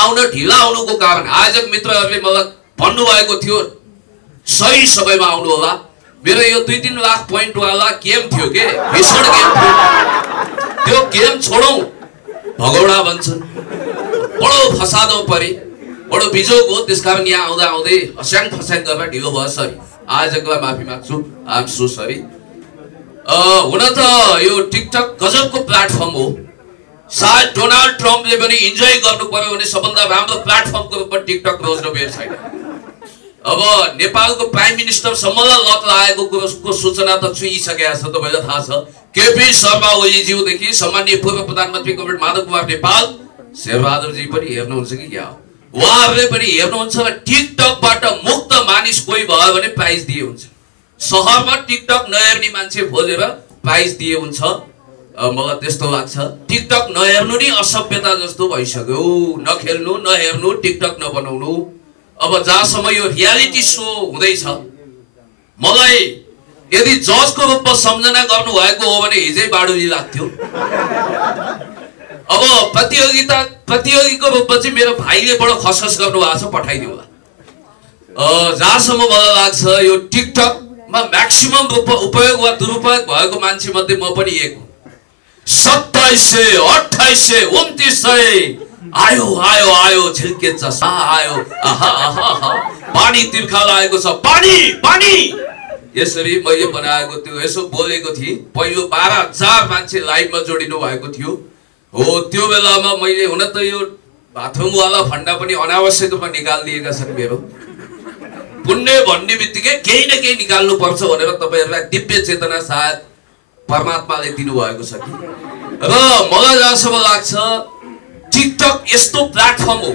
आउन ढिला आउनुको कारण आयोजक मित्रहरूले मलाई भन्नुभएको थियो सही समयमा आउनु होला। मेरो यो 2-3 लाख पोइन्ट वाला गेम थियो के भीषण गेम थियो। त्यो गेम छोडौं भगौडा भन्छन्। बडो फसादमा परे, बडो बिजोग हो। त्यसकारण यहाँ आउँदा आउँदै हस्याङ फस्याङ गर्न ढिलो भयो। सरी, आयोजकलाई माफी माग्छु। I am so sorry. हुन त यो टिकटक गजबको प्लेटफर्म हो। सायद डोनाल्ड ट्रम्पले पनि इन्जोय गर्नु पर्यो भने सबभन्दा राम्रो प्लेटफर्मको रूपमा टिकटक रोज्न छैन। अब नेपालको प्राइम मिनिस्टर सम्मलाई लत लागेको कुरोको सूचना त छुइसकेको छ। तपाईलाई थाहा छ केपी शर्मा ओलीज्यूदेखि सामान्य पूर्व प्रधानमन्त्री कमरेड माधव कुमार नेपाल शेरबहादुरजी पनि हेर्नुहुन्छ कि क्या उहाँहरूले पनि हेर्नुहुन्छ र टिकटकबाट मुक्त मानिस कोही भयो भने प्राइज दिए हुन्छ। शहरमा टिकटक नहेर्ने मान्छे खोजेर प्राइज दिए हुन्छ। मलाई त्यस्तो लाग्छ। टिकटक नहेर्नु नि असभ्यता जस्तो भइसक्यो। नखेल्नु, नहेर्नु, टिकटक नबनाउनु। अब जहाँसम्म यो रियालिटी शो हुँदैछ, मलाई यदि जजको रूपमा सम्झना गर्नु भएको हो भने हिजै बाडुली लाग्थ्यो। अब प्रतियोगीको रूपमा चाहिँ मेरो भाइले बडो खसखस गर्नु भएको छ, पठाइदिउँला। जहाँसम्म मलाई लाग्छ यो टिकटकमा म्याक्सिमम रूपमा उपयोग वा दुरुपयोग भएको मान्छे मध्ये म पनि एक हुँ। 2700, 2800, 2900 आयो आयो आयो झिल्के चसा आयो। पानी तिर्खा लागेको छ, पानी पानी। यसरी मैले बनाएको त्यो यसो बोलेको थिएँ। पहिलो 12,000 मान्छे लाइभमा जोडिनु भएको थियो। हो त्यो बेलामा मैले हुन त यो बाथरुमवाला फन्डा पनि अनावश्यक रूपमा निकालिदिएका छन्। मेरो पुण्य भन्ने बित्तिकै केही न केही निकाल्नु पर्छ भनेर तपाईहरुलाई दिव्य चेतना साथ परमात्माले दिनुभएको छ कि। र मलाई जहाँसम्म लाग्छ टिकटक यस्तो प्लेटफर्म हो।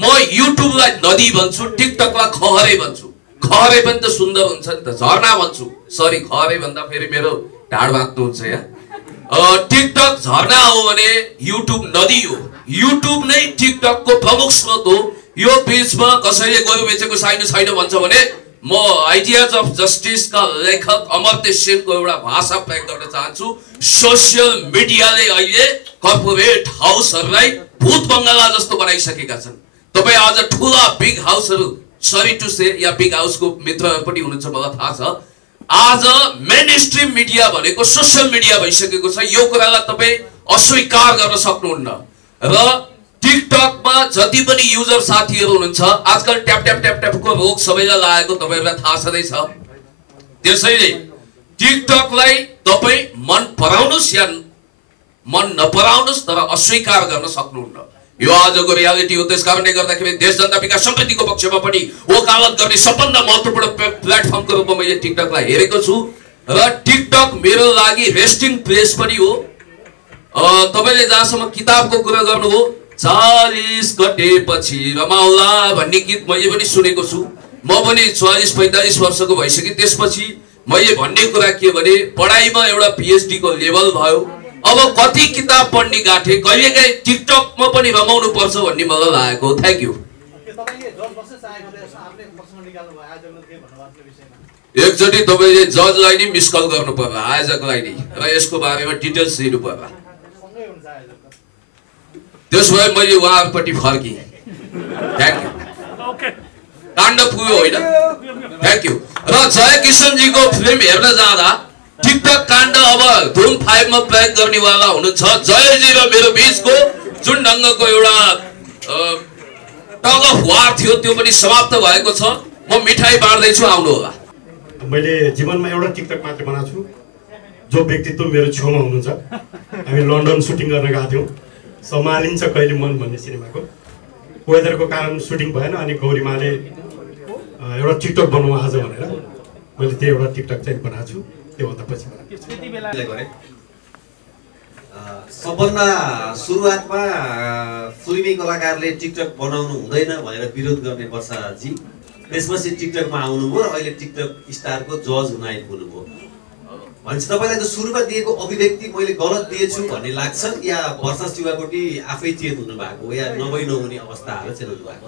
म युट्युबलाई नदी भन्छु, टिकटकलाई खहरे भन्छु। खहरे पनि त सुन्दर हुन्छ नि त, झरना भन्छु। सरी, खहरे भन्दा फेरि मेरो ढाड भाग्नु हुन्छ यहाँ। टिकटक झरना हो भने युट्युब नदी हो। युट्युब नै टिकटकको प्रमुख स्रोत हो। यो बीचमा कसैले गोरु बेचेको छैन भन्छ भने म आइडियाज अफ जस्टिस का लेखक अमर्त्य सेनको एउटा भाषा प्रयोग गर्न चाहन्छु। सोशल मिडियाले अहिले कर्पोरेट हाउसहरुलाई भूत बंगला जस्तो बनाइसकेका छन्। तपाई आज ठूला बिग हाउसहरु, सरी टु से, या बिग हाउसको मित्रहरु पनि हुनुहुन्छ मलाई थाहा छ। आज मेन स्ट्रीम मिडिया भनेको सोशल मिडिया भइसकेको छ। यो कुरालाई तपाई अस्वीकार गर्न सक्नुहुन्न। र टिकटकमा जति पनि युजर साथीहरु हुनुहुन्छ, आजकल ट्याप ट्याप ट्याप ट्यापको रोग सबैलाई लागेको तपाईहरुलाई थाहा छँदै छ। त्यसैले टिकटकलाई तपाई मन पराउनुस् या मन नपराउनुस्, तर अस्वीकार गर्न सक्नुहुन्न। यो आजको रियालिटी हो। त्यसकारणले गर्दाखेरि देश जनता विकास समितिको पक्षमा पनि वकालत गर्ने सबभन्दा महत्त्वपूर्ण प्लेटफर्मको रूपमा मैले टिकटकलाई हेरेको छु। र टिकटक मेरो लागि रेस्टिङ प्लेस पनि हो। तपाईले जहाँसम्म किताबको कुरा गर्नु हो, 40 कटेपछि रमाउला भन्ने गीत मैले पनि सुनेको छु। म पनि 44-45 वर्षको भइसके। त्यसपछि मैले भन्ने कुरा के भने पढाइमा एउटा पीएचडी को लेभल भयो। अब कति किताब पढ्ने गाठे, कहिलेकाहीँ टिकटकमा पनि रमाउनु पर्छ भन्ने मलाई लागेको। Thank you. एकचोटि तपाईले जजलाई नि मिस कल गर्नु पर्ला, आयोजकलाई नि, र यसको बारेमा डिटेल्स दिनु पर्ला। त्यसो भए मैले उहाँहरुपट्टि फर्केँ। Thank you. काण्ड पुग्यो होइन? Thank you. र जय किशनजीको फिल्म हेर्न जाँदा टिकटक काण्ड अब धुम 5 मा प्रयोग गर्नेवाला हुनुहुन्छ। जयजी र मेरो बीचको जुन ढंगको एउटा टग अफ वार थियो त्यो पनि समाप्त भएको छ। म मिठाई बाँड्दै छु, आउनु होला। मैले जीवनमा एउटा टिकटक मात्र बनाएको छु। जो व्यक्तित्व मेरो छेउमा हुनुहुन्छ, हामी लन्डन सुटिङ गर्न गएको थियौँ। सम्हालिन्छ कहिले मन भन्ने सिनेमाको वेदरको कारण सुटिङ भएन। अनि गौरीमाले एउटा टिकटक बनाउँ आज भनेर मैले त्यो एउटा टिकटक चाहिँ बनाएको छु। त्यो भन्दा पछि सबभन्दा सुरुवातमा फिल्मी कलाकारले टिकटक बनाउनु हुँदैन भनेर विरोध गर्ने वर्षाजी, त्यसपछि टिकटकमा आउनुभयो र अहिले टिकटक स्टारको जज हुन आइपुग्नुभयो। भनेपछि तपाईलाई त सुरुमा दिएको अभिव्यक्ति मैले गलत दिएछु भन्ने लाग्छ, या वर्षा शिवाकोटी आफै चेत हुनु भएको, या नभई नहुने अवस्था आएर चेत हुनु भएको?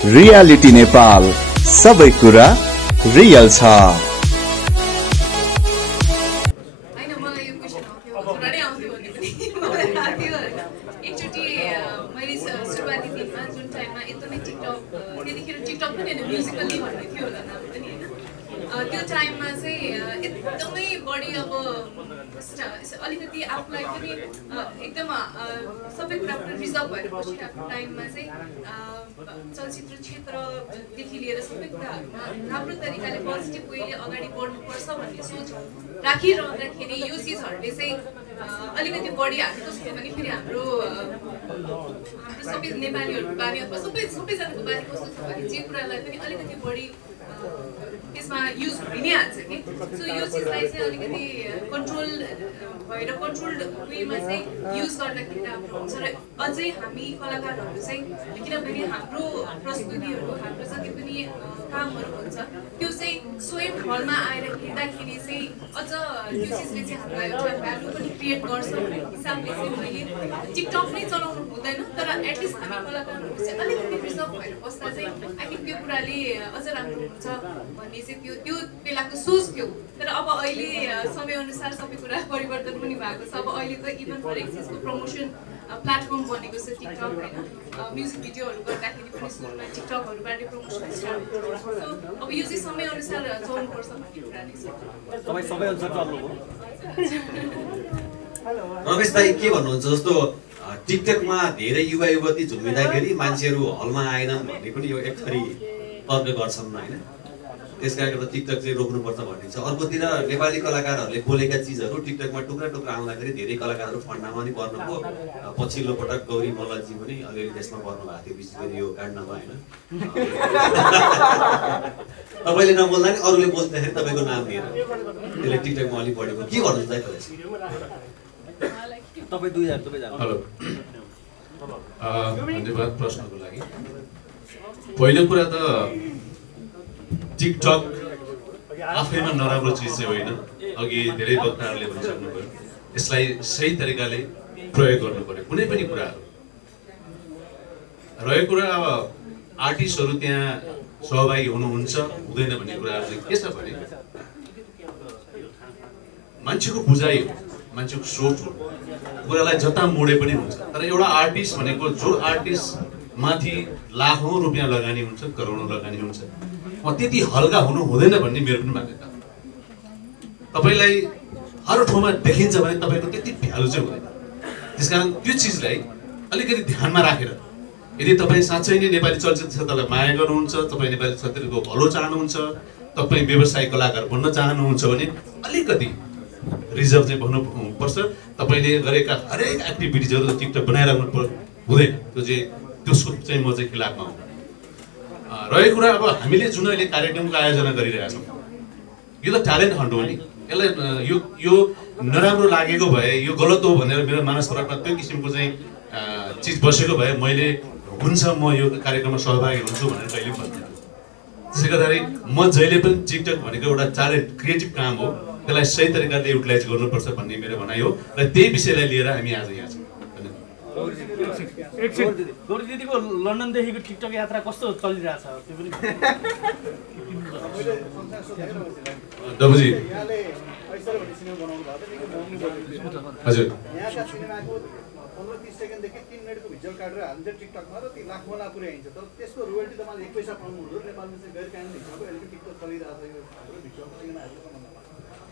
रियालिटी नेपाल, सबै कुरा रियल छ। हैन, मलाई यो क्वेशन आउँथ्यो, झुराडै आउँथ्यो भन्ने पनि मलाई थाहा थियो। 2007 मा जुन टाइममा एकदमै टिकटक त्यतिखेर टिकटक पनि होइन म्युजिकली भन्ने थियो होला नाम पनि होइन त्यो टाइममा चाहिँ एकदमै बढी अब अलिकति आफूलाई पनि एकदम सबै कुराबाट रिजर्भ भएर बसिरहेको टाइममा चाहिँ चलचित्र क्षेत्रदेखि लिएर सबै कुराहरूमा राम्रो तरिकाले पोजिटिभ वेले अगाडि बढ्नुपर्छ भन्ने सोच राखिरहँदाखेरि यो चिजहरूले चाहिँ अलिकति बढी हामी कस्तो थियो भने फेरि हाम्रो सबै नेपालीहरूको बारे अथवा सबैजनाको बारे कस्तो छ भने जे कुरालाई पनि अलिकति बढी त्यसमा युज हुने नै हाल्छ कि सो यो चिजलाई चाहिँ अलिकति कन्ट्रोल भएर कन्ट्रोल्ड वेमा चाहिँ युज गर्दाखेरि राम्रो हुन्छ र अझै हामी कलाकारहरू चाहिँ किनभने हाम्रो प्रस्तुतिहरू हाम्रो जति पनि कामहरू हुन्छ त्यो चाहिँ स्वयं हलमा आएर हेर्दाखेरि चाहिँ अझ त्यो चिजले चाहिँ हामीलाई एउटा भ्यालु पनि क्रिएट गर्छ भन्ने हिसाबले चाहिँ मैले टिकटक नै चलाउनु हुँदैन तर एटलिस्ट हामी कलाकारहरू चाहिँ अलिकति रिजर्भ भएर बस्दा चाहिँ आई थिङ्क त्यो कुराले अझ राम्रो हुन्छ भन्ने चाहिँ त्यो बेलाको सोच थियो तर अब अहिले समयअनुसार सबै कुरा परिवर्तन पनि भएको छ अब अहिले त इभन हरेक चिजको प्रमोसन प्लेटफर्म बनेको छ टिकटक होइन म्युजिक भिडियोहरू गर्दाखेरि पनि सुरुमा टिकटकहरूबाट प्रमोसन स्टार्ट हुन्छ सो अब यो चाहिँ समयअनुसार चल्नुपर्छ भन्ने कुरा नै छ तपाईँ समयअनुसार चल्नुभयो रमेश दाइ के भन्नुहुन्छ जस्तो टिकटकमा धेरै युवा युवती झुम्बिँदाखेरि मान्छेहरू हलमा आएनन् भन्ने पनि यो एक थरी तर्क गर्छन् होइन त्यस कारण एउटा टिकटक चाहिँ रोक्नुपर्छ भन्ने छ अर्कोतिर नेपाली कलाकारहरूले बोलेका चिजहरू टिकटकमा टुक्रा टुक्रा आउँदाखेरि धेरै कलाकारहरू फन्डामा पनि पर्नुभयो पछिल्लो पटक गौरी मल्लजी पनि अलिअलि त्यसमा पर्नु भएको थियो विशेष गरी यो काण्डमा होइन तपाईँले नबोल्दा नि अरूले बोल्दाखेरि तपाईँको नाम लिएर त्यसले टिकटकमा अलिक बढेको के भन्नुहुन्छ दाइ तपाईँ दुईजना हेलो धन्यवाद प्रश्नको लागि पहिलो कुरा त टिकटक आफैमा नराम्रो चिज चाहिँ होइन अघि धेरै वक्ताहरूले भनिसक्नुभयो यसलाई सही तरिकाले प्रयोग गर्नु पर्यो कुनै पनि कुराहरू रहेको कुरा अब आर्टिस्टहरू त्यहाँ सहभागी हुनुहुन्छ हुँदैन भन्ने कुराहरू चाहिँ के छ भने मान्छेको बुझाइ हो मान्छेको सोच हो कुरालाई जता मोडे पनि हुन्छ तर एउटा आर्टिस्ट भनेको जो आर्टिस्ट माथि लाखौं रुपियाँ लगानी हुन्छ करोडौं लगानी हुन्छ त्यति हल्का हुनु हुँदैन भन्ने मेरो पनि मान्यता तपाईलाई हर ठाउँमा देखिन्छ भने तपाईको त्यति भ्यालु चाहिँ हुँदैन त्यसकारण त्यो चिजलाई अलिकति ध्यानमा राखेर यदि तपाईँ साँच्चै नै नेपाली चलचित्र क्षेत्रलाई माया गर्नुहुन्छ तपाईँ नेपाली चलचित्रको भलो चाहनुहुन्छ तपाईँ व्यवसायिक कलाकार बन्न चाहनुहुन्छ भने अलिकति रिजर्भ चाहिँ भन्नुपर्छ तपाईले गरेका हरेक एक्टिभिटिजहरू टिकटक बनाइराख्नु हुँदैन त्यो चाहिँ त्यसको चाहिँ म चाहिँ खिलाफमा हुँ रहेको कुरा अब हामीले जुन अहिले कार्यक्रमको आयोजना गरिरहेका छौँ यो त ट्यालेन्ट हन्ट हो नि यसलाई यो नराम्रो लागेको भए यो गलत हो भनेर मेरो मानसपटमा त्यो किसिमको चाहिँ चिज बसेको भए मैले हुन्छ म यो कार्यक्रममा सहभागी हुन्छु भनेर कहिले भन्दिनँ त्यसले गर्दाखेरि म जहिले पनि टिकटक भनेको एउटा ट्यालेन्ट क्रिएटिभ काम हो त्यसलाई सही तरिकाले युटिलाइज गर्नुपर्छ भन्ने मेरो भनाइ हो र त्यही विषयलाई लिएर हामी आज यहाँ छौँ गौरी दिदीको लन्डनदेखिको टिकटक यात्रा कस्तो चलिरहेछ त्यो पनि दबुजी हजुर यहाँका सिनेमाको 15-30 सेकेन्डदेखि 3 मिनेटको भिजुअल काटेर हालिन्छ टिकटकमा र ती लाखौँमा पुर्याइन्छ तर त्यसको रोयल्टी तपाईँले 1 पैसा पाउनु हुँदैन नेपालमा चाहिँ गैर कानुनी हिसाबले अहिले टिकटक चलिरहेको छ यो भिजुअल सिनेमाहरूको सम्बन्धमा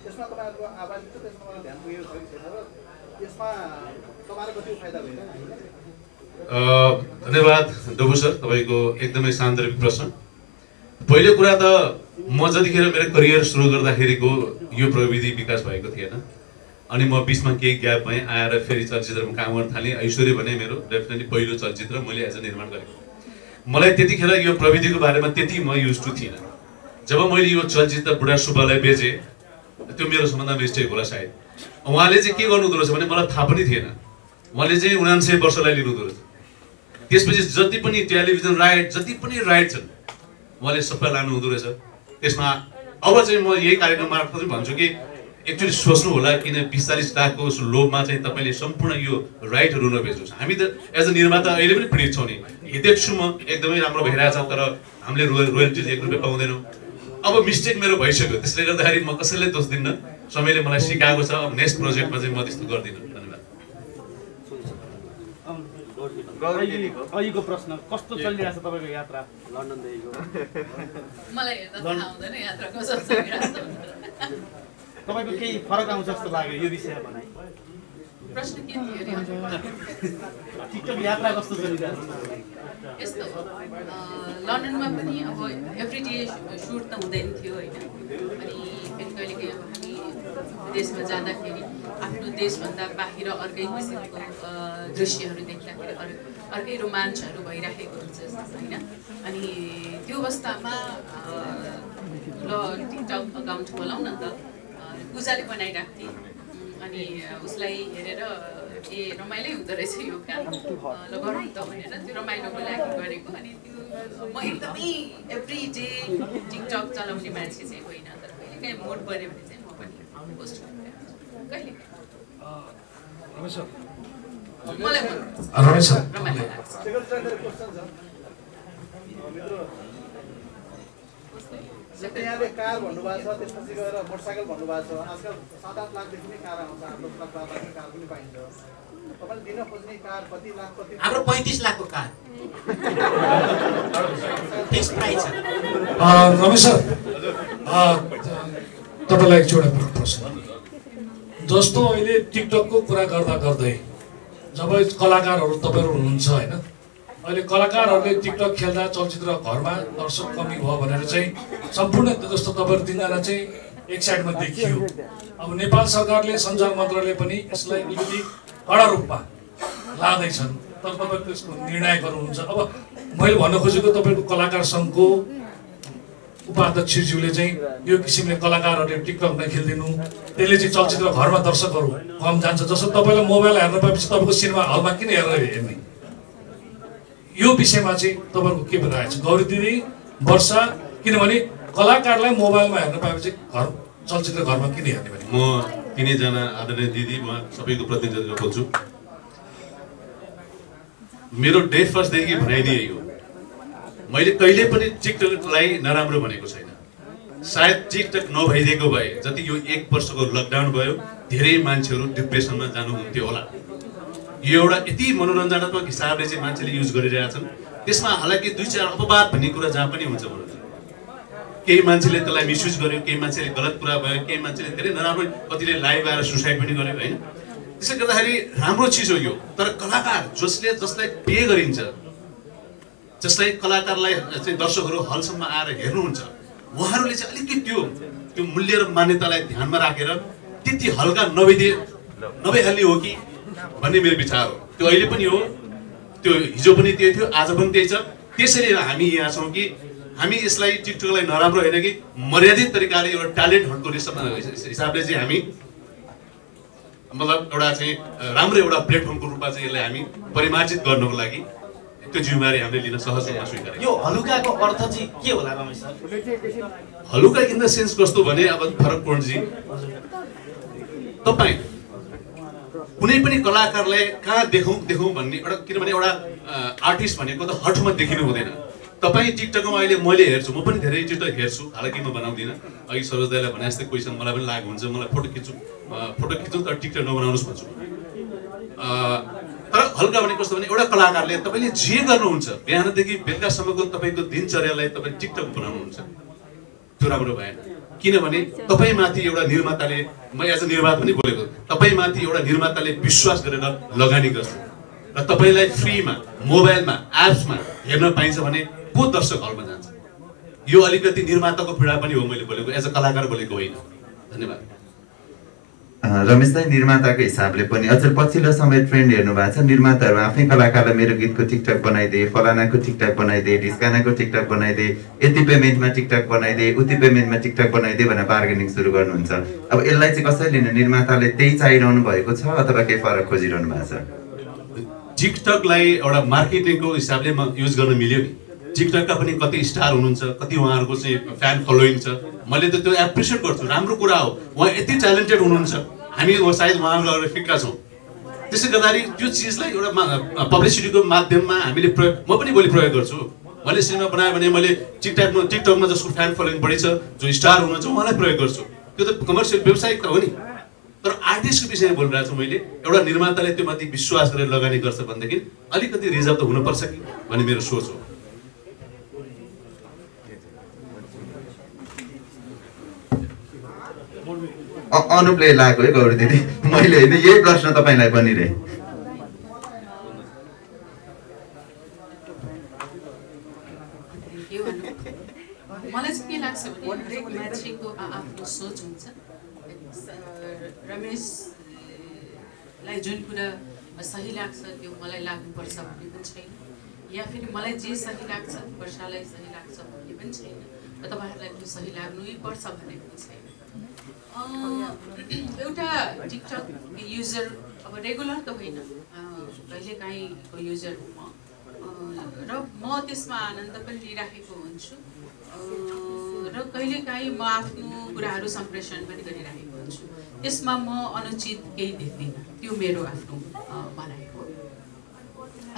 त्यसमा तपाईँहरूको आवाज छ त्यसमा मलाई ध्यान पुगेको छ कि छैन र यसमा तपाईँको कति फाइदा भइरहेको छ धन्यवाद डबु सर तपाईको एकदमै सान्दर्भिक प्रश्न पहिलो कुरा त म जतिखेर मेरो करियर सुरु गर्दाखेरिको यो प्रविधि विकास भएको थिएन अनि म बीचमा केही ग्याप भएँ आएर फेरि चलचित्रमा काम गर्न थालेँ ऐश्वर्य भने मेरो डेफिनेटली पहिलो चलचित्र मैले एज अ निर्माण गरेको मलाई त्यतिखेर यो प्रविधिको बारेमा त्यति म युज टु थिइनँ जब मैले यो चलचित्र बुढा सुब्बालाई बेचेँ त्यो मेरो सम्बन्धमा मिस्टेक होला सायद उहाँले चाहिँ के गर्नुहुँदो रहेछ भने मलाई थाहा पनि थिएन उहाँले चाहिँ 99 वर्षलाई लिनुहुँदो रहेछ त्यसपछि जति पनि टेलिभिजन राइट जति पनि राइट छन् उहाँले सबै लानुहुँदो रहेछ त्यसमा अब चाहिँ म यही कार्यक्रम मार्फत चाहिँ भन्छु कि एक्चुअली सोच्नु होला किन 45 लाखको लोभमा चाहिँ तपाईँले सम्पूर्ण यो राइटहरू नबेच्नुहोस् हामी त एज अ निर्माता अहिले पनि पीडित छौँ नि देख्छु म एकदमै राम्रो भइरहेछ तर हामीले रोयल्टी 1 रुपियाँ पाउँदैनौँ अब मिस्टेक मेरो भइसक्यो त्यसले गर्दाखेरि म कसैलाई दोष दिन्न समयले मलाई सिकाएको छ अब नेक्स्ट प्रोजेक्टमा चाहिँ म त्यस्तो गर्दिनँ धन्यवाद अहिलेको प्रश्न कस्तो चलिरहेछ तपाईँको यात्रा लन्डनदेखिको? मलाई हेर्दा थाहा हुँदैन यात्रा कसो चलिरहेछ तपाईँको केही फरक आउँछ जस्तो लाग्यो यो विषयमा भनाइ प्रश्न के थियो अरे टिकटक यात्रा कस्तो चलिरहेछ यस्तो लन्डनमा पनि अब एभ्री डे सुट त हुँदैन थियो होइन अनि फेरि कहिलेकाहीँ अब हामी विदेशमा जाँदाखेरि आफ्नो देशभन्दा बाहिर अर्कै किसिमको दृश्यहरू देख्दाखेरि अर्कै रोमाञ्चहरू भइराखेको हुन्छ होइन अनि त्यो अवस्थामा ल टिकटक अकाउन्ट खोलाउँ न त पूजाले बनाइरहेको थिएँ अनि उसलाई हेरेर ए रमाइलै हुँदो रहेछ यो काम ल गरौँ त भनेर त्यो रमाइलोको लागि गरेको अनि त्यो म एकदमै एभ्री डे टिकटक चलाउने मान्छे चाहिँ होइन तर कहिलेकाहीँ मोड बन्यो भने चाहिँ म पनि पोस्ट गरिरहेको कहिले मलाई रमाइलो लाग्छ यहाँले कार भन्नुभएको छ त्यसपछि गएर मोटरसाइकल भन्नुभएको छ आजकल 7-8 लाखदेखि नै कार आउँछ 8-10 लाख 12 लाखको कार पनि पाइन्छ तपाईँले दिन खोज्ने कार कति लाख कति हाम्रो 35 लाखको कार फिक्स प्राइस छ रमेश सर तपाईँलाई एकचोटि प्रश्न जस्तो अहिले टिकटकको कुरा गर्दा गर्दै जब कलाकारहरू तपाईँहरू हुनुहुन्छ होइन अहिले कलाकारहरूले टिकटक खेल्दा चलचित्र घरमा दर्शक कमी भयो भनेर चाहिँ सम्पूर्ण जस्तो तपाईँहरू तिनजना चाहिँ एक साइडमा देखियो अब नेपाल सरकारले सञ्चार मन्त्रालयले पनि यसलाई अलिकति कडा रूपमा लाँदैछन् तर तपाईँहरू त्यसको निर्णायक गर्नुहुन्छ अब मैले भन्न खोजेको तपाईँको कलाकार सङ्घको उपाध्यक्षज्यूले चाहिँ यो किसिमले कलाकारहरूले टिकटक नखेलिदिनु त्यसले चाहिँ चलचित्र घरमा दर्शकहरू कम जान्छ जस्तो तपाईँलाई मोबाइल हेर्न पाएपछि तपाईँको सिनेमा हलमा किन हेर्ने यो विषयमा चाहिँ तपाईँहरूको के भइरहेको छ गौरी दिदी वर्षा किनभने कलाकारलाई मोबाइलमा हेर्न पाएपछि घर चलचित्र घरमा किन हेर्ने भने म तिनैजना आदरणीय दिदी म सबैको प्रतिनिधित्व बोल्छु मेरो डे फर्स्टदेखि भनाइदिए यो मैले कहिले पनि टिकटकलाई नराम्रो भनेको छैन सायद टिकटक नभइदिएको भए जति यो 1 वर्षको लकडाउन भयो धेरै मान्छेहरू डिप्रेसनमा जानुहुन्थ्यो होला यो एउटा यति मनोरञ्जनात्मक हिसाबले चाहिँ मान्छेले युज गरिरहेछन् त्यसमा हालाकि 2-4 अपवाद भन्ने कुरा जहाँ पनि हुन्छ केही मान्छेले त्यसलाई मिसयुज गर्यो केही मान्छेले गलत कुरा भयो केही मान्छेले धेरै नराम्रो कतिले लाइभ आएर सुसाइड पनि गर्यो होइन त्यसले गर्दाखेरि राम्रो चिज हो यो तर कलाकार जसलाई पे गरिन्छ जसलाई कलाकारलाई चाहिँ दर्शकहरू हलसम्म आएर हेर्नुहुन्छ उहाँहरूले चाहिँ अलिकति त्यो मूल्य र मान्यतालाई ध्यानमा राखेर त्यति हल्का नभइहाल्ने हो कि भन्ने मेरो विचार हो त्यो अहिले पनि हो त्यो हिजो पनि त्यही थियो आज पनि त्यही छ त्यसैले हामी यहाँ छौँ कि हामी यसलाई टिकटकलाई नराम्रो होइन कि मर्यादित तरिकाले एउटा ट्यालेन्ट हन्टको हिसाबले चाहिँ हामी मतलब एउटा चाहिँ राम्रो एउटा प्लेटफर्मको रूपमा चाहिँ यसलाई हामी परिमार्जित गर्नको लागि त्यो जिम्मेवारी हामीले लिन सहज रूपमा स्वीकार यो हलुकाको अर्थ चाहिँ के होला रमेश सर हलुका इन द सेन्स कस्तो भने अब फरकपूर्णजी तपाईँ कुनै पनि कलाकारलाई कहाँ देखौँ भन्ने एउटा किनभने एउटा आर्टिस्ट भनेको त हठमा देखिनु हुँदैन तपाईँ टिकटकमा अहिले मैले हेर्छु म पनि धेरै टिकटक हेर्छु हालाकि म बनाउँदिनँ अघि सरोज दाइलाई भने जस्तै क्वेसन मलाई पनि लागु हुन्छ मलाई फोटो खिच्छु तर टिकटक नबनाउनुहोस् भन्छु तर हल्का भने कस्तो भने एउटा कलाकारले तपाईँले जे गर्नुहुन्छ बिहानदेखि बेलुकासम्मको तपाईँको दिनचर्यालाई तपाईँ टिकटक बनाउनुहुन्छ त्यो राम्रो भएन किनभने तपाईँमाथि एउटा निर्माताले म एज अ निर्माता पनि बोलेको तपाईँमाथि एउटा निर्माताले विश्वास गरेर लगानी गर्छ र तपाईँलाई फ्रीमा मोबाइलमा एप्समा हेर्न पाइन्छ भने को दर्शक हलमा जान्छ यो अलिकति निर्माताको पीडा पनि हो मैले बोलेको एज अ कलाकार बोलेको होइन धन्यवाद रमेश दाइ निर्माताको हिसाबले पनि अझ पछिल्लो समय ट्रेन्ड हेर्नु भएको छ निर्माताहरू आफै कलाकारलाई मेरो गीतको टिकटक बनाइदिए फलानाको टिकटक बनाइदिए ढिस्कानाको टिकटक बनाइदिए यति पेमेन्टमा टिकटक बनाइदिए उति पेमेन्टमा टिकटक बनाइदिए भनेर बार्गेनिङ सुरु गर्नुहुन्छ अब यसलाई चाहिँ कसरी लिनु निर्माताले त्यही चाहिरहनु भएको छ अथवा केही फरक खोजिरहनु भएको छ टिकटकलाई एउटा मार्केटिङको हिसाबले युज गर्न मिल्यो नि टिकटकका पनि कति स्टार हुनुहुन्छ कति उहाँहरूको चाहिँ फ्यान फलोइङ छ मैले त त्यो एप्रिसिएट गर्छु राम्रो कुरा हो उहाँ यति ट्यालेन्टेड हुनुहुन्छ हामी सायद उहाँहरूलाई फिक्का छौँ त्यसै गर्दाखेरि त्यो चिजलाई एउटा पब्लिसिटीको माध्यममा हामीले प्रयोग म पनि भोलि प्रयोग गर्छु मैले सिनेमा बनाएँ भने मैले टिकटकमा जसको फ्यान फलोइङ बढी छ जो स्टार हुनुहुन्छ उहाँलाई प्रयोग गर्छु त्यो त कमर्सियल व्यवसायिक त हो नि तर आर्टिस्टको विषयमा बोलिरहेको छु मैले। एउटा निर्माताले त्यो माथि विश्वास गरेर लगानी गर्छ भनेदेखि अलिकति रिजर्भ त हुनुपर्छ कि भन्ने मेरो सोच हो। अनुपले लागेको है गौरी दिदी, मैले होइन यही प्रश्न तपाईँलाई पनि रे। मलाई चाहिँ के लाग्छ भने हरेक मान्छेको आफ्नो सोच हुन्छ। रमेशलाई जुन कुरा सही लाग्छ त्यो मलाई लाग्नुपर्छ भन्ने पनि छैन, या फेरि मलाई जे सही लाग्छ वर्षालाई सही लाग्छ भन्ने पनि छैन, र तपाईँहरूलाई त्यो सही लाग्नै पर्छ भन्ने पनि छैन। एउटा टिकटक युजर अब रेगुलर त होइन, कहिलेकाहीँको युजर हो म, र म त्यसमा आनन्द पनि लिइराखेको हुन्छु, र कहिलेकाहीँ म आफ्नो कुराहरू सम्प्रेषण पनि गरिरहेको हुन्छु। त्यसमा म अनुचित केही देख्दिनँ, त्यो मेरो आफ्नो भनाइ हो।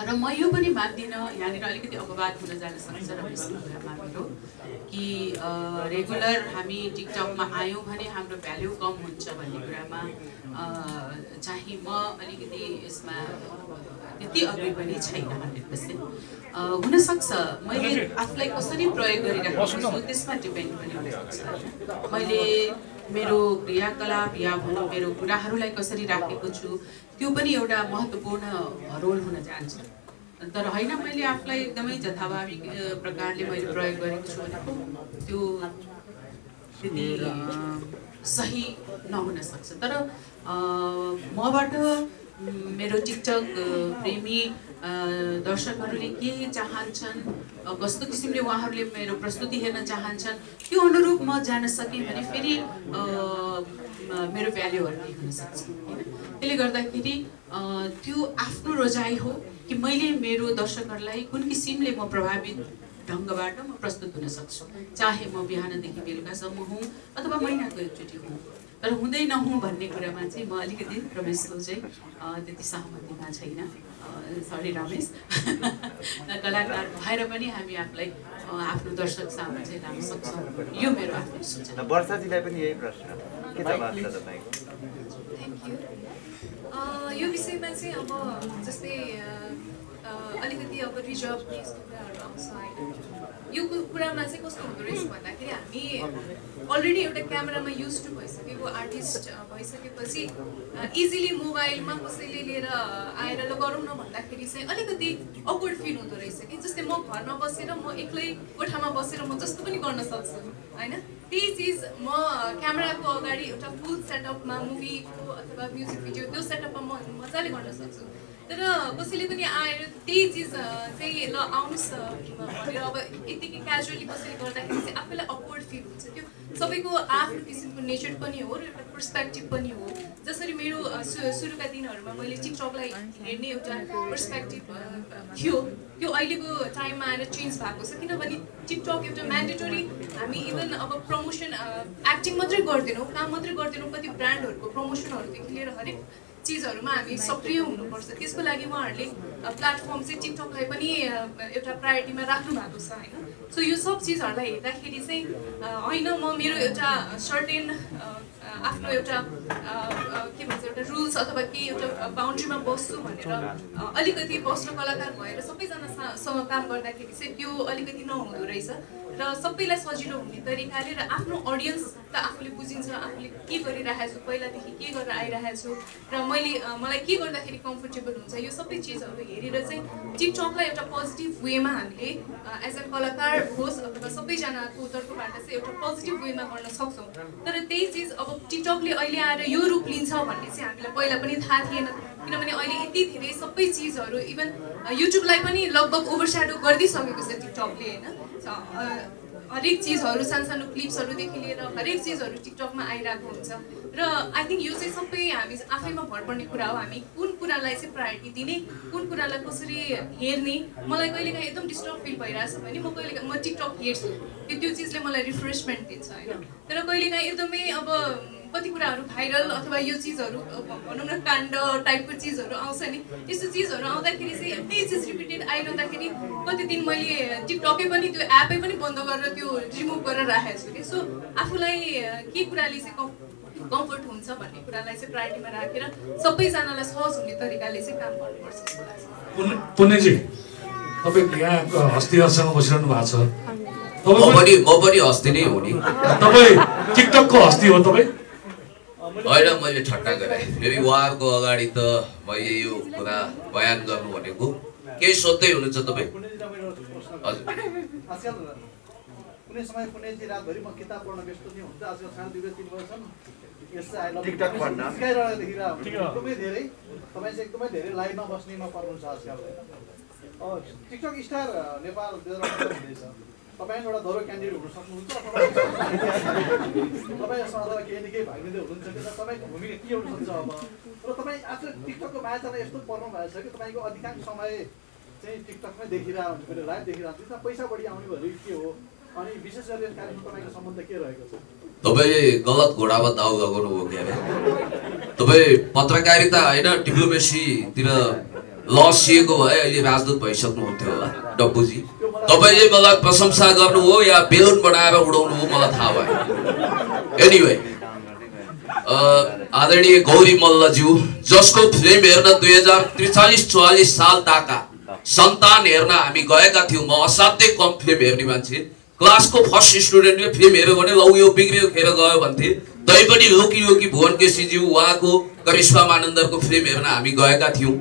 र म यो पनि मान्दिनँ, यहाँनिर अलिकति अपवाद हुन जान सक्छ रमेशको कुरामा मेरो, कि रेगुलर हामी टिकटकमा आयौँ भने हाम्रो भ्याल्यु कम हुन्छ भन्ने कुरामा चाहिँ म अलिकति यसमा त्यति अग्री पनि छैन 100%। हुनसक्छ मैले आफूलाई कसरी प्रयोग गरिरहेको छु त्यसमा डिपेन्ड पनि हुनसक्छ। मैले मेरो क्रियाकलाप या भनौँ मेरो कुराहरूलाई कसरी राखेको छु त्यो पनि एउटा महत्त्वपूर्ण रोल हुन जान्छ। तर होइन मैले आफूलाई एकदमै जथाभावी प्रकारले मैले प्रयोग गरेको छु भनेको त्यो त्यति सही नहुन सक्छ। तर मबाट मेरो टिकटक प्रेमी दर्शकहरूले के चाहन्छन्, कस्तो किसिमले उहाँहरूले मेरो प्रस्तुति हेर्न चाहन्छन् त्यो अनुरूप म जान सकेँ भने फेरि मेरो भ्याल्यु अर्कै हुनसक्छ होइन। त्यसले गर्दाखेरि त्यो आफ्नो रोजाइ हो कि मैले मेरो दर्शकहरूलाई कुन किसिमले म प्रभावित ढङ्गबाट म प्रस्तुत हुन सक्छु, चाहे म बिहानदेखि बेलुकासम्म हुँ अथवा महिनाको एकचोटि हुँ। तर हुँदै नहुँ भन्ने कुरामा चाहिँ म अलिकति रमेशको चाहिँ त्यति सहमतिमा छैन। सरी रमेश, कलाकार भएर पनि हामी आफूलाई आफ्नो दर्शक सामु चाहिँ लान सक्छौँ, यो मेरो आफ्नो सूचना। वर्षाजीलाई पनि यही प्रश्न के जवाब छ तपाईँको? Thank you. यो विषयमा चाहिँ अब जस्तै अलिकति अब रिजर्भ यस्तो कुराहरू आउँछ होइन। यो कुरामा चाहिँ कस्तो हुँदो रहेछ भन्दाखेरि हामी अलरेडी एउटा क्यामेरामा युज टु भइसकेको आर्टिस्ट भइसकेपछि इजिली मोबाइलमा कसैले लिएर आएर ल गरौँ न भन्दाखेरि चाहिँ अलिकति अक्वर्ड फिल हुँदो रहेछ कि जस्तै म घरमा बसेर म एक्लै कोठामा बसेर म जस्तो पनि गर्न सक्छु होइन। त्यही चिज म क्यामेराको अगाडि एउटा फुल सेटअपमा मुभीको अथवा म्युजिक भिडियो त्यो सेटअपमा म मजाले गर्न सक्छु। तर कसैले पनि आएर त्यही चिज चाहिँ ल आउनुहोस् भनेर अब यतिकै क्याजुअली कसैले गर्दाखेरि चाहिँ आफूलाई अक्वर्ड फिल हुन्छ। त्यो सबैको आफ्नो किसिमको नेचर पनि हो र एउटा पर्सपेक्टिभ पनि हो। जसरी मेरो सुरुका दिनहरूमा मैले टिकटकलाई हेर्ने एउटा पर्सपेक्टिभ थियो त्यो अहिलेको टाइममा आएर चेन्ज भएको छ, किनभने टिकटक एउटा म्यान्डेटरी हामी इभन अब प्रमोसन एक्टिङ मात्रै गर्दैनौँ, काम मात्रै गर्दैनौँ, कति ब्रान्डहरूको प्रमोसनहरूदेखि लिएर हरेक चिजहरूमा हामी सक्रिय हुनुपर्छ। त्यसको लागि उहाँहरूले प्लेटफर्म चाहिँ टिकटकलाई पनि एउटा प्रायोरिटीमा राख्नु भएको छ होइन। सो यो सब चिजहरूलाई हेर्दाखेरि चाहिँ होइन म मेरो एउटा सर्टेन आफ्नो एउटा के भन्छ एउटा रुल्स अथवा केही एउटा बााउन्ड्रीमा बस्छु भनेर अलिकति बस्न कलाकार भएर सबैजनासँग काम गर्दाखेरि चाहिँ त्यो अलिकति नहुँदो रहेछ र सबैलाई सजिलो हुने तरिकाले र आफ्नो अडियन्स त आफूले बुझिन्छ आफूले के गरिरहेको छु, पहिलादेखि के गरेर आइरहेको छु र मलाई के गर्दाखेरि कम्फर्टेबल हुन्छ, यो सबै चिजहरू हेरेर चाहिँ टिकटकलाई एउटा पोजिटिभ वेमा हामीले एज अ कलाकार होस् अथवा सबैजनाको तर्फबाट चाहिँ एउटा पोजिटिभ वेमा गर्न सक्छौँ। तर त्यही चिज अब टिकटकले अहिले आएर यो रूप लिन्छ भन्ने चाहिँ हामीलाई पहिला पनि थाहा थिएन, किनभने अहिले यति धेरै सबै चिजहरू इभन युट्युबलाई पनि लगभग ओभरस्याडो गरिदिइसकेको छ टिकटकले होइन। हरेक चिजहरू सानो क्लिप्सहरूदेखि लिएर हरेक चिजहरू टिकटकमा आइरहेको हुन्छ र आई थिङ्क यो चाहिँ सबै हामी आफैमा भर पर्ने कुरा हो। हामी कुन कुरालाई चाहिँ प्रायोरिटी दिने, कुन कुरालाई कसरी हेर्ने। मलाई कहिलेकाहीँ एकदम डिस्टर्ब फिल भइरहेछ भने म टिकटक हेर्छु, त्यो चिजले मलाई रिफ्रेसमेन्ट दिन्छ होइन। तर कहिलेकाहीँ एकदमै अब कति कुराहरू भाइरल अथवा यो चिजहरू भनौँ न काण्ड टाइपको चिजहरू आउँछ नि, यस्तो चिजहरू आउँदाखेरि चाहिँ त्यही चिज रिपिटेड आइरहँदाखेरि कति दिन मैले टिकटकै पनि त्यो एपै पनि बन्द गरेर त्यो रिमुभ गरेर राखेको छु कि। सो आफूलाई के कुराले चाहिँ कम्फर्ट हुन्छ भन्ने कुरालाई चाहिँ प्रायोरिटीमा राखेर सबैजनालाई सहज हुने तरिकाले चाहिँ काम गर्नुपर्छ जस्तो लाग्छ। पुण्यजी तपाईँ यहाँ हस्तीहरूसँग बसिरहनु भएको छ, म पनि हस्ती नै हो नि। तपाईँ टिकटकको हस्ती हो तपाईँ? होइन, मैले ठट्टा गरेँ। फेरि उहाँहरूको अगाडि त मैले यो कुरा बयान गर्नु भनेको केही सोध्दै हुनुहुन्छ तपाईँ? हजुर। आजकल कुनै समय कुनै रातभरि म किताब पढ्न व्यस्त थिएँ हुन्छ, आजकल 2:30 3 बजेसम्म टिकटक पढ्न एकदमै धेरै तपाईँ चाहिँ एकदमै धेरै लाइभमा बस्नेमा पर्नुहुन्छ आजकल। टिकटक स्टार नेपाल 2018 हुँदैछ, तपाईँ एउटा धरो क्यान्डिडेट हुन सक्नुहुन्छ तपाईँ यसमा अथवा केही न केही भाग लिँदै हुनुहुन्छ कि तपाईँको भूमिका के हुन सक्छ अब? र तपाईँ आज टिकटकको मायाजालमा यस्तो पर्नु भएको छ कि तपाईँको अधिकांश समय चाहिँ टिकटकमै देखिरहेको हुन्छ, फेरि लाइभ देखिरहेको हुन्छ, त्यसमा पैसा बढी आउने भनेको के हो? अनि विशेष गरी यस कार्यक्रममा तपाईँको सम्बन्ध के रहेको छ? तपाईँ गलत घोडामा दाउ लगाउनु हो क्या? तपाईँ पत्रकारिता होइन डिप्लोमेसीतिर लसिएको भए अहिले राजदूत भइसक्नु हुन्थ्यो होला डब्बुजी। तपाईँले मलाई प्रशंसा गर्नु हो या बेलुन बनाएर उडाउनु हो मलाई थाहा भयो। एनिवे, आदरणीय गौरी मल्लज्यू जसको फिल्म हेर्न 2043-44 साल ताका सन्तान हेर्न हामी गएका थियौँ। म असाध्यै कम फिल्म हेर्ने मान्छे, क्लासको फर्स्ट स्टुडेन्टले फिल्म हेऱ्यो भने लौ यो बिग्रियो खेर गयो भन्थे। तैपनि लोकी लोकी भुवन केसीज्यू उहाँको करिश्मा मानन्दरको फिल्म हेर्न हामी गएका थियौँ।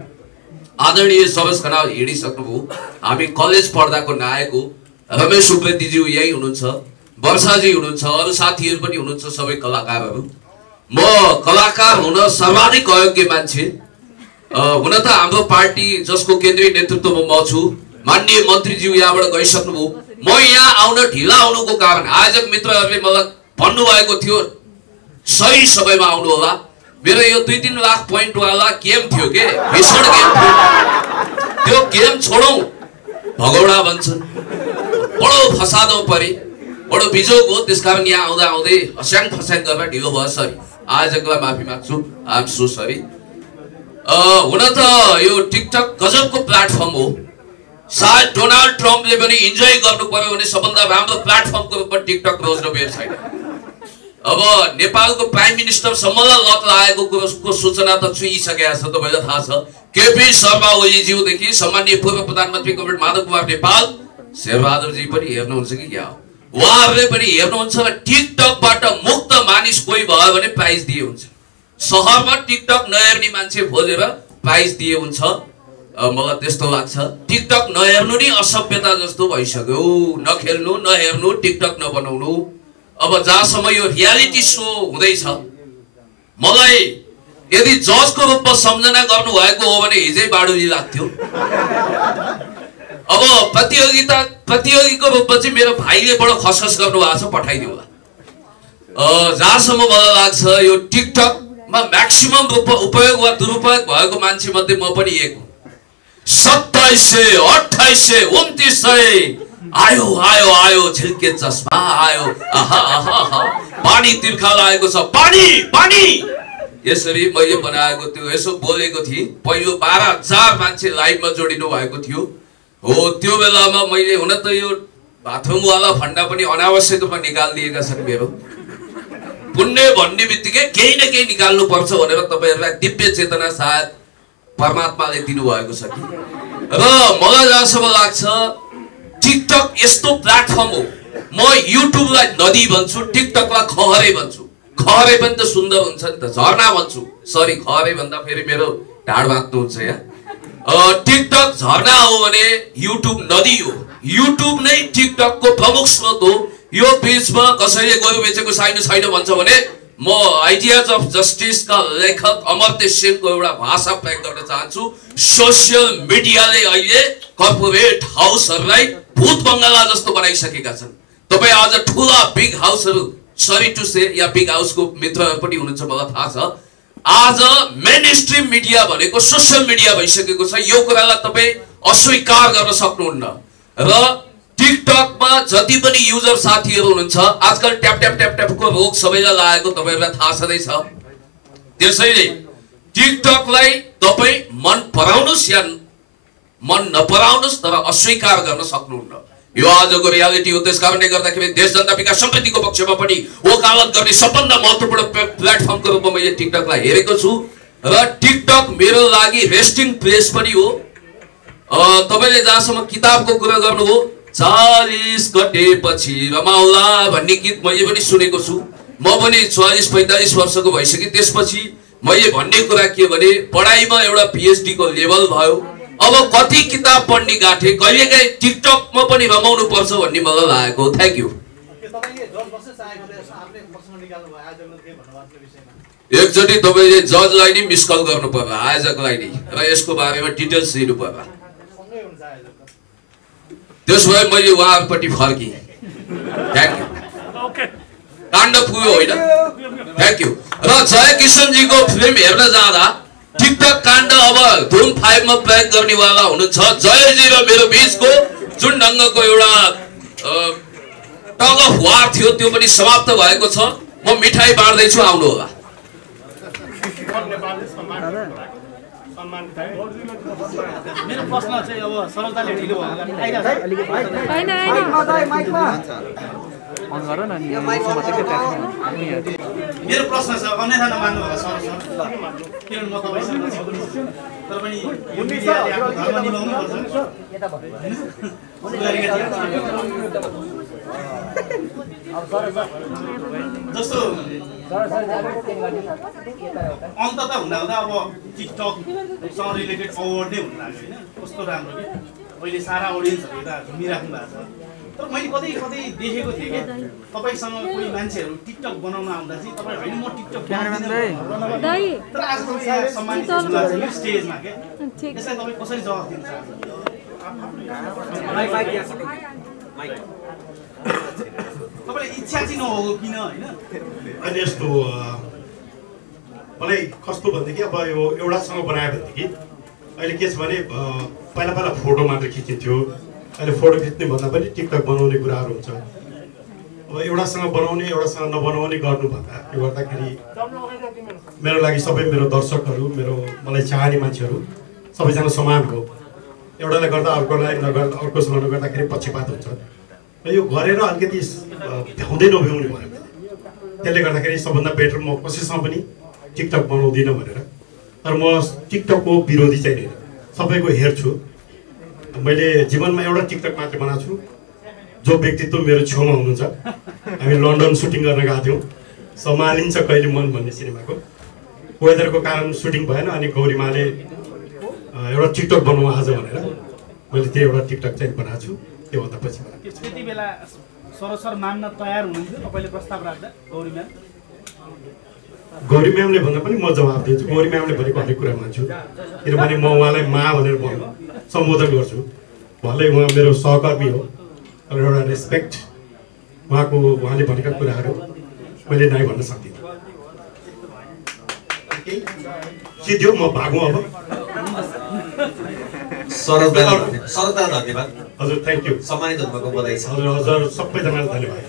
आदरणीय सरोज खनाल हिँडिसक्नुभयो। हामी कलेज पढ्दाको नायक हो रमेश उप्रेतीज्यू यही हुनुहुन्छ, वर्षाजी हुनुहुन्छ, अरू साथीहरू पनि हुनुहुन्छ, सबै कलाकारहरू। म कलाकार हुन सर्वाधिक अयोग्य मान्छे। हुन त हाम्रो पार्टी जसको केन्द्रीय नेतृत्वमा म छु, माननीय मन्त्रीज्यू यहाँबाट गइसक्नुभयो। म यहाँ आउन ढिला आउनुको कारण आयोजक मित्रहरूले मलाई भन्नुभएको थियो सही समयमा आउनु होला। मेरो यो 2-3 लाख पोइन्टवाला गेम थियो के, भीषण गेम थियो। त्यो गेम छोडौँ भगौडा भन्छन्, बडो फसादमा परे, बडो बिजोग हो। त्यसकारण यहाँ आउँदा आउँदै हस्याङ फस्याङ गरेर ढिलो भयो, सरी। आयोजकलाई माफी माग्छु, आइ एम सो सरी। हुन त यो टिकटक गजबको प्लेटफर्म हो। सायद डोनाल्ड ट्रम्पले पनि इन्जोय गर्नु पर्यो भने सबभन्दा राम्रो प्लेटफर्मको रूपमा टिकटक रोज्नु वेबसाइट। अब नेपालको प्राइम मिनिस्टरसम्मलाई लत लागेको कुरोको सूचना त छुइसकेको छ, तपाईँलाई थाहा छ। केपी शर्मा ओलीज्यूदेखि सामान्य पूर्व प्रधानमन्त्री कमरेड माधव कुमार नेपाल, शेरबहादुरजी पनि हेर्नुहुन्छ कि क्या? उहाँहरूले पनि हेर्नुहुन्छ र टिकटकबाट मुक्त मानिस कोही भयो भने प्राइज दिए हुन्छ। सहरमा टिकटक नहेर्ने मान्छे खोजेर प्राइज दिए हुन्छ। मलाई त्यस्तो लाग्छ। टिकटक नहेर्नु नि असभ्यता जस्तो भइसक्यो। नखेल्नु, नहेर्नु, टिकटक नबनाउनु। अब जहाँसम्म यो रियालिटी सो हुँदैछ, मलाई यदि जजको रूपमा सम्झना गर्नु भएको हो भने हिजै बाडुली लाग्थ्यो। अब प्रतियोगीको रूपमा चाहिँ मेरो भाइले बडो खसखस गर्नु भएको छ, पठाइदिनु होला। जहाँसम्म मलाई लाग्छ यो टिकटकमा म्याक्सिमम रूपमा उपयोग वा दुरुपयोग भएको मान्छे मध्ये म पनि एक हुँ। 2700, 2800, 2900 आयो आयो आयो झिल्के चस्मा आयो, पानी तिर्खा लागेको छ, पानी पानी। यसरी मैले बनाएको त्यो यसो बोलेको थिएँ। पहिलो 12,000 मान्छे लाइभमा जोडिनु भएको थियो। हो त्यो बेलामा मैले हुन त यो बाथरुमवाला फन्डा पनि अनावश्यक रूपमा निकालिदिएका छन् मेरो। पुण्य भन्ने बित्तिकै केही न केही निकाल्नु पर्छ भनेर तपाईँहरूलाई दिव्य चेतना सायद परमात्माले दिनुभएको छ कि। र मलाई जहाँसम्म लाग्छ टिकटक यस्तो प्लेटफर्म हो। म युट्युबलाई नदी भन्छु, टिकटकलाई खहरे भन्छु। खहरे पनि त सुन्दर हुन्छ नि त, झरना भन्छु। सरी, खहरे भन्दा फेरि मेरो ढाड भाग्नुहुन्छ यहाँ। टिकटक झरना हो भने युट्युब नदी हो। युट्युब नै टिकटकको प्रमुख स्रोत हो। यो बीचमा कसैले गोरु बेचेको छैन भन्छ भने म आइडियाज अफ जस्टिसका लेखक अमर्त्य सेनको एउटा भाषा प्रयोग गर्न चाहन्छु। सोसियल मिडियाले अहिले कर्पोरेट हाउसहरूलाई भूत बङ्गला जस्तो बनाइसकेका छन्। तपाईँ आज ठुला बिग हाउसहरू, सरी टु से, या बिग हाउसको मित्रहरू पनि हुनुहुन्छ, मलाई थाहा छ। आज मेन स्ट्रिम मिडिया भनेको सोसियल मिडिया भइसकेको छ। यो कुरालाई तपाईँ अस्वीकार गर्न सक्नुहुन्न। र टिकटकमा जति पनि युजर साथीहरू हुनुहुन्छ, आजकल ट्याप ट्याप ट्याप ट्यापको रोग सबैलाई लागेको तपाईँहरूलाई थाहा छँदैछ। त्यसैले टिकटकलाई तपाईँ मन पराउनुहोस् या मन नपराउनुहोस्, तर अस्वीकार गर्न सक्नुहुन्न। यो आजको रियालिटी हो। त्यसकारणले गर्दाखेरि देश जनता विकास समितिको पक्षमा पनि वकालत गर्ने सबभन्दा महत्त्वपूर्ण प्लेटफर्मको रूपमा मैले टिकटकलाई हेरेको छु र टिकटक मेरो लागि रेस्टिङ प्लेस पनि हो। तपाईले जहाँसम्म किताबको कुरा गर्नुभयो 40 कटेपछि रमाउला भन्ने गीत मैले पनि सुनेको छु। म पनि 40-45 वर्षको भइसके। त्यसपछि मैले भन्ने कुरा के भने पढाइमा एउटा PhD को लेभल भयो। अब कति किताब पढ्ने गाठे, कहिलेकाहीँ टिकटकमा पनि रमाउनु पर्छ भन्ने मलाई लागेको। Thank you. एकचोटि तपाईले जजलाई नि मिस कल गर्नु पर्ला, आयोजकलाई नि, र यसको बारेमा डिटेल्स दिनु पर्ला। त्यसो भए मैले उहाँपट्टि फर्केँ। Thank you. काण्ड पुग्यो होइन? Thank you. र जय किशनजीको फिल्म हेर्न जाँदा टिकटक काण्ड अब धुम 5 मा प्रयोग गर्नेवाला हुनुहुन्छ। जयजी र मेरो बीचको जुन ढङ्गको एउटा टग अफ वार थियो त्यो पनि समाप्त भएको छ। म मिठाई बाँड्दैछु, आउनु होला। मेरो प्रश्न चाहिँ अब सरलताले ढिलो भयो। मेरो प्रश्न छ, अन्यथा नमान्नु होला सर। किनभने म तपाईसँग तर पनि यो मिडियाले आफ्नो धर्म निभाउनु पर्छ। जस्तो अन्तत हुँदा अब टिकटकसँग रिलेटेड अवार्ड नै हुन लाग्यो होइन? कस्तो राम्रो कि अहिले सारा अडियन्सहरू यता घुमिराख्नु भएको छ। तर मैले कतै कतै देखेको थिएँ कि तपाईँसँग कोही मान्छेहरू टिकटक बनाउन आउँदा चाहिँ तपाईँ होइन म टिकटक तर आज तपाईँ यहाँ सम्मानित हुनुहुन्छ यो स्टेजमा के यसलाई तपाईँ कसरी जवाफ दिन चाहनुहुन्छ? तपाईँलाई इच्छा चाहिँ नहोको किन होइन? अनि यस्तो मलाई कस्तो भनेदेखि अब यो एउटासँग बनायो भनेदेखि अहिले के छ भने पहिला पहिला फोटो मात्र खिचिन्थ्यो। अहिले फोटो खिच्ने भन्दा पनि टिकटक बनाउने कुराहरू हुन्छ। अब एउटासँग बनाउने एउटासँग नबनाउने गर्नुभन्दा यो गर्दाखेरि मेरो लागि सबै मेरो दर्शकहरू, मेरो मलाई चाहने मान्छेहरू सबैजना समान हो। एउटाले गर्दा अर्कोलाई नगर्दा अर्कोसँग नगर्दाखेरि पक्षपात हुन्छ। र यो गरेर अलिकति भ्याउँदै नभ्याउने भयो। त्यसले गर्दाखेरि सबभन्दा बेटर म कसैसँग पनि टिकटक बनाउँदिनँ भनेर। तर म टिकटकको विरोधी चाहिँ होइन, सबैको हेर्छु। मैले जीवनमा एउटा टिकटक मात्र बनाएको छु जो व्यक्तित्व मेरो छेउमा हुनुहुन्छ। हामी लन्डन सुटिङ गर्न गएको थियौँ, सम्हालिन्छ कहिले मन भन्ने सिनेमाको। वेदरको कारण सुटिङ भएन, अनि गौरीमाले एउटा टिकटक बनाउँ आज भनेर मैले त्यो एउटा टिकटक चाहिँ बनाएको छु। त्योभन्दा पछि त्यति बेला सरसर मान्न तयार हुनुहुन्थ्यो तपाईँले प्रस्ताव राख्दा गौरी म्याम? गौरी म्यामले भन्दा पनि म जवाब दिन्छु। गौरी म्यामले भनेको हरेक कुरा मान्छु, किनभने म उहाँलाई मा भनेर सम्बोधन गर्छु। उहाँले उहाँ मेरो सहकर्मी हो र एउटा रेस्पेक्ट उहाँले भनेका कुराहरू मैले नाइ भन्न सक्दिनँ। सिद्धो म भागौँ अब। सरलता धन्यवाद। हजुर थ्यांक यू। सम्मानित हुनुभएको बधाई छ। हजुर सबैजनालाई धन्यवाद।